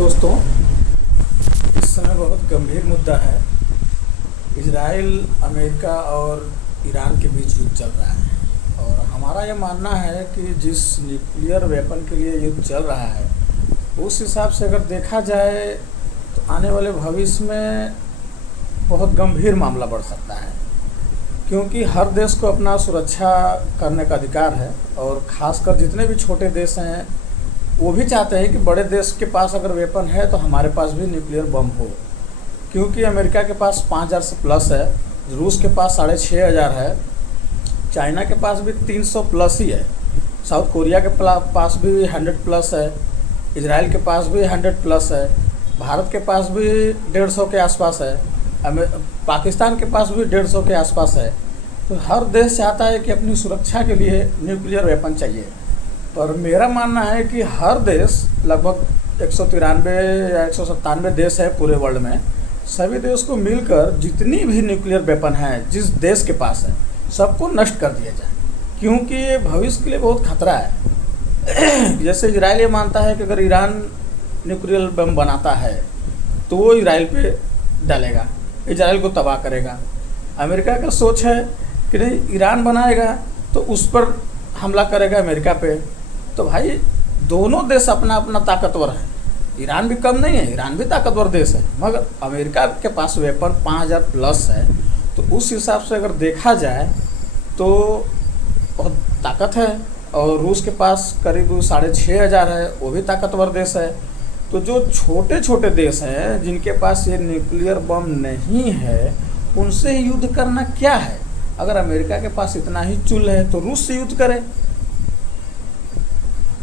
दोस्तों, इस समय बहुत गंभीर मुद्दा है। इजराइल, अमेरिका और ईरान के बीच युद्ध चल रहा है और हमारा ये मानना है कि जिस न्यूक्लियर वेपन के लिए युद्ध चल रहा है उस हिसाब से अगर देखा जाए तो आने वाले भविष्य में बहुत गंभीर मामला बढ़ सकता है, क्योंकि हर देश को अपना सुरक्षा करने का अधिकार है और ख़ासकर जितने भी छोटे देश हैं वो भी चाहते हैं कि बड़े देश के पास अगर वेपन है तो हमारे पास भी न्यूक्लियर बम हो। क्योंकि अमेरिका के पास 5000 से प्लस है, रूस के पास 6500 है, चाइना के पास भी 300 प्लस ही है, साउथ कोरिया के पास भी 100 प्लस है, इजराइल के पास भी 100 प्लस है, भारत के पास भी 150 के आसपास है, पाकिस्तान के पास भी 150 के आसपास है। तो हर देश चाहता है कि अपनी सुरक्षा के लिए न्यूक्लियर वेपन चाहिए। पर मेरा मानना है कि हर देश, लगभग 193 या 197 देश है पूरे वर्ल्ड में, सभी देश को मिलकर जितनी भी न्यूक्लियर वेपन है जिस देश के पास है सबको नष्ट कर दिया जाए, क्योंकि ये भविष्य के लिए बहुत खतरा है। जैसे इजराइल ये मानता है कि अगर ईरान न्यूक्लियर बम बनाता है तो वो इजराइल पे डालेगा, इजराइल को तबाह करेगा। अमेरिका का सोच है कि नहीं, ईरान बनाएगा तो उस पर हमला करेगा अमेरिका पे। तो भाई दोनों देश अपना अपना ताकतवर है, ईरान भी कम नहीं है, ईरान भी ताकतवर देश है, मगर अमेरिका के पास वेपन 5000 प्लस है। तो उस हिसाब से अगर देखा जाए तो बहुत ताकत है। और रूस के पास करीब 6500 है, वो भी ताकतवर देश है। तो जो छोटे छोटे देश हैं जिनके पास ये न्यूक्लियर बम नहीं है उनसे युद्ध करना क्या है। अगर अमेरिका के पास इतना ही चुल है तो रूस से युद्ध करे।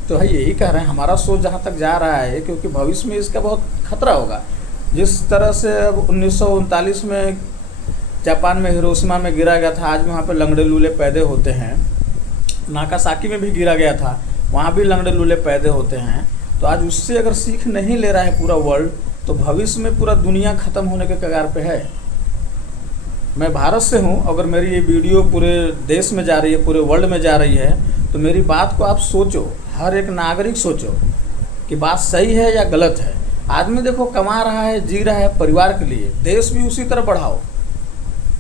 तो भाई यही कह रहे हैं, हमारा सोच जहाँ तक जा रहा है, क्योंकि भविष्य में इसका बहुत खतरा होगा। जिस तरह से अब 1939 में जापान में हिरोशिमा में गिरा गया था, आज भी वहाँ पे लंगड़े लूले पैदे होते हैं। नागासाकी में भी गिरा गया था, वहाँ भी लंगड़े लूले पैदे होते हैं। तो आज उससे अगर सीख नहीं ले रहा है पूरा वर्ल्ड, तो भविष्य में पूरा दुनिया ख़त्म होने के कगार पे है। मैं भारत से हूँ, अगर मेरी ये वीडियो पूरे देश में जा रही है, पूरे वर्ल्ड में जा रही है, तो मेरी बात को आप सोचो, हर एक नागरिक सोचो कि बात सही है या गलत है। आदमी देखो कमा रहा है, जी रहा है परिवार के लिए, देश भी उसी तरह बढ़ाओ।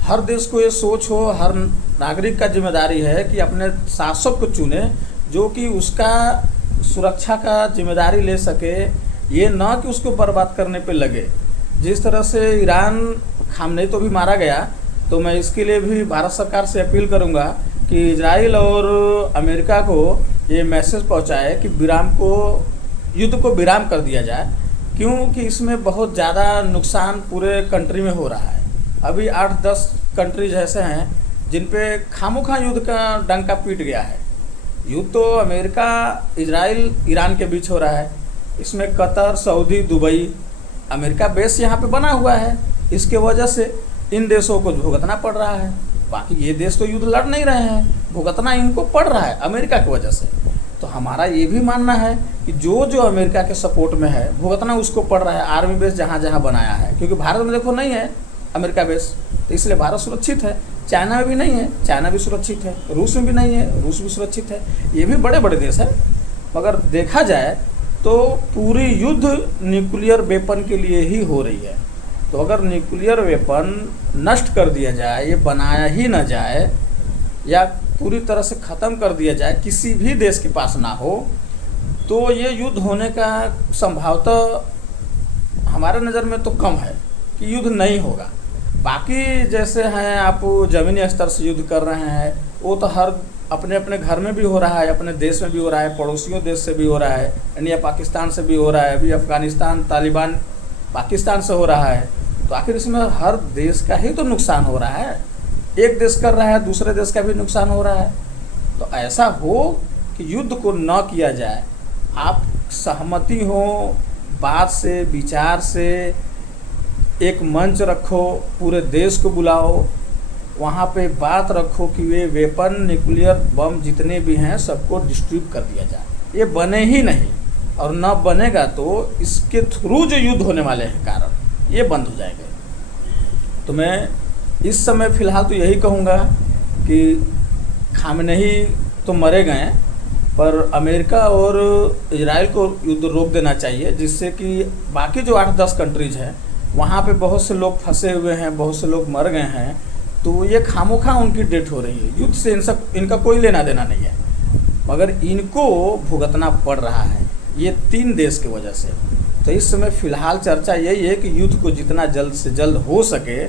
हर देश को ये सोच हो, हर नागरिक का जिम्मेदारी है कि अपने शासक को चुने जो कि उसका सुरक्षा का जिम्मेदारी ले सके, ये ना कि उसको बर्बाद करने पे लगे। जिस तरह से ईरान खामनेई तो भी मारा गया, तो मैं इसके लिए भी भारत सरकार से अपील करूंगा कि इजराइल और अमेरिका को ये मैसेज पहुंचाए कि युद्ध को विराम कर दिया जाए, क्योंकि इसमें बहुत ज़्यादा नुकसान पूरे कंट्री में हो रहा है। अभी 8-10 कंट्रीज ऐसे हैं जिन पे खामोखा युद्ध का डंका पीट गया है। युद्ध तो अमेरिका, इजराइल, ईरान के बीच हो रहा है। इसमें Qatar, Saudi, Dubai, America base यहाँ पे बना हुआ है। इसके वजह से इन देशों को भुगतना पड़ रहा है। बाकी ये देश तो युद्ध लड़ नहीं रहे हैं, भुगतना इनको पड़ रहा है अमेरिका की वजह से। तो हमारा ये भी मानना है कि जो जो अमेरिका के सपोर्ट में है भुगतना उसको पड़ रहा है, आर्मी बेस जहाँ जहाँ बनाया है। क्योंकि भारत में देखो नहीं है अमेरिका बेस, तो इसलिए भारत सुरक्षित है। चाइना में भी नहीं है, चाइना भी सुरक्षित है। रूस में भी नहीं है, रूस भी सुरक्षित है। ये भी बड़े बड़े देश हैं। मगर देखा जाए तो पूरी युद्ध न्यूक्लियर वेपन के लिए ही हो रही है। तो अगर न्यूक्लियर वेपन नष्ट कर दिया जाए, ये बनाया ही ना जाए या पूरी तरह से ख़त्म कर दिया जाए, किसी भी देश के पास ना हो, तो ये युद्ध होने का संभावना हमारे नज़र में तो कम है कि युद्ध नहीं होगा। बाकी जैसे हैं आप ज़मीनी स्तर से युद्ध कर रहे हैं, वो तो हर अपने अपने घर में भी हो रहा है, अपने देश में भी हो रहा है, पड़ोसियों देश से भी हो रहा है, इंडिया पाकिस्तान से भी हो रहा है, अभी अफ़गानिस्तान तालिबान पाकिस्तान से हो रहा है। तो आखिर इसमें हर देश का ही तो नुकसान हो रहा है। एक देश कर रहा है, दूसरे देश का भी नुकसान हो रहा है। तो ऐसा हो कि युद्ध को न किया जाए। आप सहमति हो, बात से, विचार से, एक मंच रखो, पूरे देश को बुलाओ, वहाँ पे बात रखो कि वे वेपन, न्यूक्लियर बम जितने भी हैं सबको डिस्ट्रीब्यूट कर दिया जाए। ये बने ही नहीं, और न बनेगा तो इसके थ्रू जो युद्ध होने वाले हैं कारण, ये बंद हो जाएंगे। तो मैं इस समय फ़िलहाल तो यही कहूँगा कि खामनेई तो मरे गए, पर अमेरिका और इजराइल को युद्ध रोक देना चाहिए, जिससे कि बाकी जो 8-10 कंट्रीज हैं वहाँ पे बहुत से लोग फंसे हुए हैं, बहुत से लोग मर गए हैं, तो ये खामोखा उनकी डेथ हो रही है। युद्ध से इनका कोई लेना देना नहीं है, मगर इनको भुगतना पड़ रहा है ये 3 देश की वजह से। तो इस समय फ़िलहाल चर्चा यही है कि युद्ध को जितना जल्द से जल्द हो सके,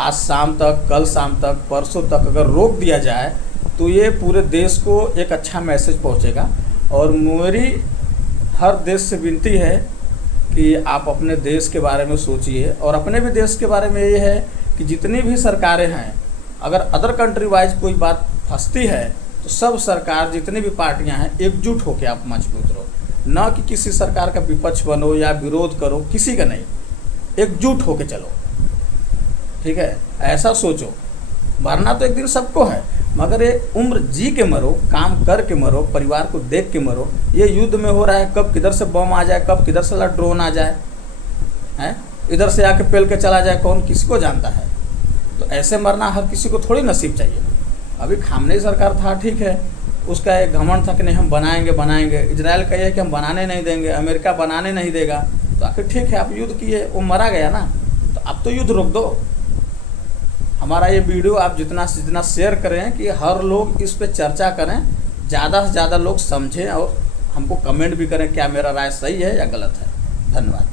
आज शाम तक, कल शाम तक, परसों तक अगर रोक दिया जाए तो ये पूरे देश को एक अच्छा मैसेज पहुंचेगा। और मेरी हर देश से विनती है कि आप अपने देश के बारे में सोचिए, और अपने भी देश के बारे में ये है कि जितनी भी सरकारें हैं, अगर अदर कंट्री वाइज कोई बात फंसती है तो सब सरकार, जितनी भी पार्टियां हैं, एकजुट होकर आप मंच पर उतरो, न कि किसी सरकार का विपक्ष बनो या विरोध करो, किसी का नहीं, एकजुट होकर चलो, ठीक है। ऐसा सोचो, मरना तो एक दिन सबको है, मगर ये उम्र जी के मरो, काम कर के मरो, परिवार को देख के मरो। ये युद्ध में हो रहा है, कब किधर से बम आ जाए, कब किधर से ड्रोन आ जाए, हैं, इधर से आके पेल के चला जाए, कौन किसी को जानता है। तो ऐसे मरना हर किसी को थोड़ी नसीब चाहिए। अभी खामनेई सरकार था, ठीक है, उसका एक घमंड था कि नहीं हम बनाएंगे। इजराइल का यह है कि हम बनाने नहीं देंगे, अमेरिका बनाने नहीं देगा। तो आखिर ठीक है, आप युद्ध किए, वो मरा गया ना, तो अब तो युद्ध रोक दो। हमारा ये वीडियो आप जितना से जितना शेयर करें कि हर लोग इस पे चर्चा करें, ज़्यादा से ज़्यादा लोग समझें, और हमको कमेंट भी करें क्या मेरा राय सही है या गलत है। धन्यवाद।